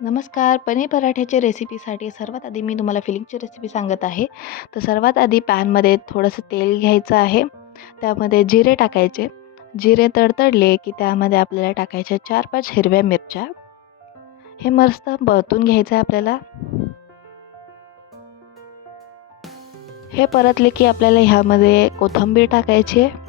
नमस्कार. पनीर पराठ्याच्या रेसिपीसाठी सर्वात आधी मी तुम्हाला फिलिंगची रेसिपी सांगत आहे. तर सर्वात आधी पॅनमध्ये थोडंसं तेल घ्यायचं आहे. त्यामध्ये जिरे टाकायचे. जिरे तडतडले की त्यामध्ये आपल्याला टाकायच्या 4-5 हिरव्या मिरच्या. हे मस्त परतून घ्यायचं आहे आपल्याला. हे परतले की आपल्याला ह्यामध्ये कोथिंबीर टाकायची आहे.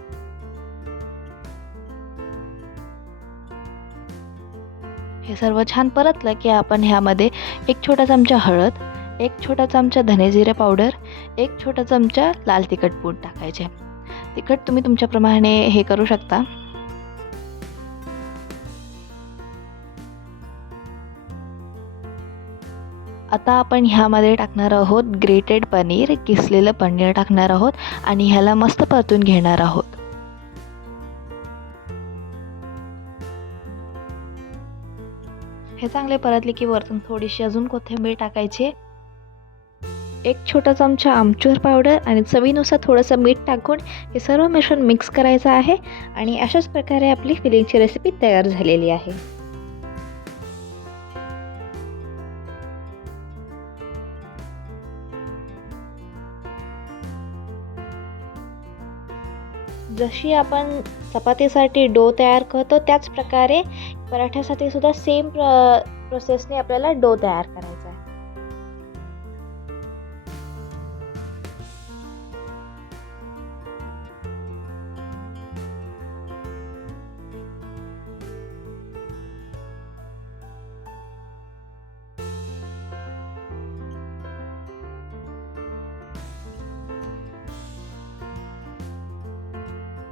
हे सर्व छान परतलं की आपण ह्यामध्ये 1 छोटा चमचा हळद, 1 छोटा चमचा धने जिरे पावडर, 1 छोटा चमचा लाल तिखट पूड टाकायचे. तिखट तुम्ही तुमच्याप्रमाणे हे करू शकता. आता आपण ह्यामध्ये टाकणार आहोत ग्रेटेड पनीर, किसलेलं पनीर टाकणार आहोत आणि ह्याला मस्त परतून घेणार आहोत. हे चांगले परतले की वरतून थोडीशी अजून कोथिंबीर टाकायची. 1 छोटा चमचा आमचूर पावडर आणि चवीनुसार थोडंसं मीठ टाकून हे सर्व मिश्रण मिक्स करायचं आहे आणि अशाच प्रकारे आपली फिलिंगची रेसिपी तयार झालेली आहे. जशी आपण चपातीसाठी डो तयार करतो त्याच प्रकारे पराठ्यासाठी सुद्धा सेम प्रोसेसने आपल्याला डो तयार करायचा आहे.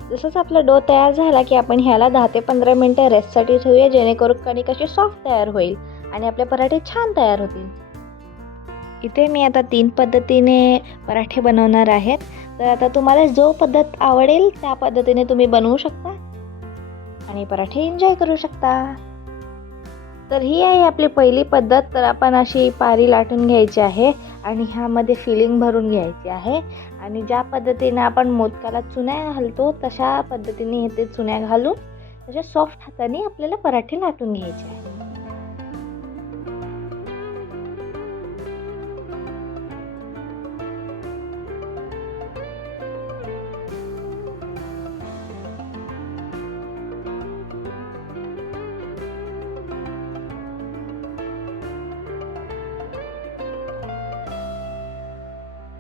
जसंच आपला डो तयार झाला की आपण ह्याला 10 ते 15 मिनटं रेस्टसाठी ठेवूया, जेणेकरून कणिक अशी सॉफ्ट तयार होईल आणि आपले पराठे छान तयार होतील. इथे मी आता 3 पद्धतीने पराठे बनवणार आहेत. तर आता तुम्हाला जो पद्धत आवडेल त्या पद्धतीने तुम्ही बनवू शकता आणि पराठे एन्जॉय करू शकता. तर ही आहे आपली पहिली पद्धत. तर आपण अशी पारी लाटून घ्यायची आहे आणि ह्यामध्ये फिलिंग भरून घ्यायची आहे आणि ज्या पद्धतीने आपण मोदकाला चुन्या घालतो तशा पद्धतीने इथे चुन्या घालून तशा सॉफ्ट हाताने आपल्याला पराठे लाटून घ्यायचे आहे.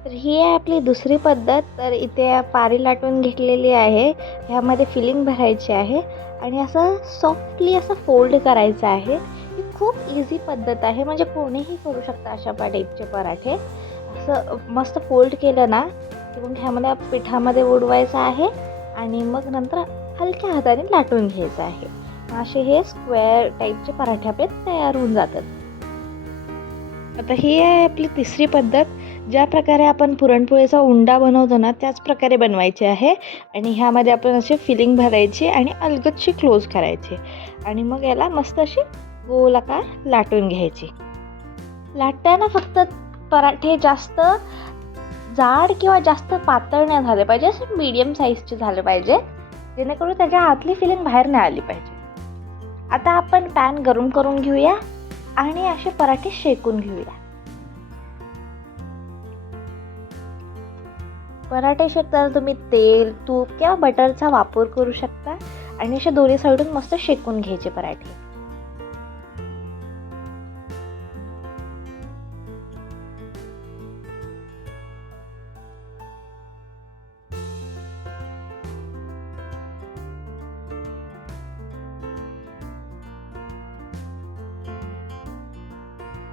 तर ही आहे आपली दुसरी पद्धत. तर इथे पारी लाटून घेतलेली आहे. ह्यामध्ये फिलिंग भरायची आहे आणि असं सॉफ्टली असं फोल्ड करायचं आहे. ही खूप इझी पद्धत आहे, म्हणजे कोणीही करू शकता अशा टाईपचे पराठे. असं मस्त फोल्ड केलं ना की मग ह्यामध्ये पिठामध्ये बुडवायचं आहे आणि मग नंतर हलक्या हाताने लाटून घ्यायचं आहे. असे हे स्क्वेअर टाईपचे पराठे आपले तयार होऊन जातात. आता ही आहे आपली तिसरी पद्धत. ज्या प्रकारे आपण पुरणपोळीचा उंडा बनवतो ना त्याच प्रकारे बनवायचे आहे आणि ह्यामध्ये आपण असे फिलिंग भरायची आणि अलगदशी क्लोज करायची आणि मग याला मस्त अशी गोलाकार लाटून घ्यायची. लाटताना फक्त पराठे जास्त जाड किंवा जास्त पातळ नाही झाले पाहिजे, असे मीडियम साईजचे झाले पाहिजे, जेणेकरून त्याच्या आतली फिलिंग बाहेर नाही आली पाहिजे. आता आपण पॅन गरम करून घेऊया आणि असे पराठे शेकून घेऊया. पराठे शेकताना तुम्ही तेल, तूप किंवा बटरचा वापर करू शकता आणि असे दोन्ही साईडून मस्त शेकून घ्यायचे पराठे.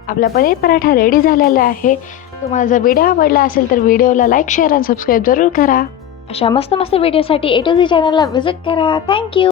आपला पनीर पराठा रेडी झालेला आहे. तुम्हाला जर व्हिडिओ आवडला असेल तर व्हिडिओला लाईक, शेअर आणि सबस्क्राईब जरूर करा. अशा मस्त मस्त व्हिडिओसाठी A to Z चॅनलला व्हिजिट करा. थँक्यू.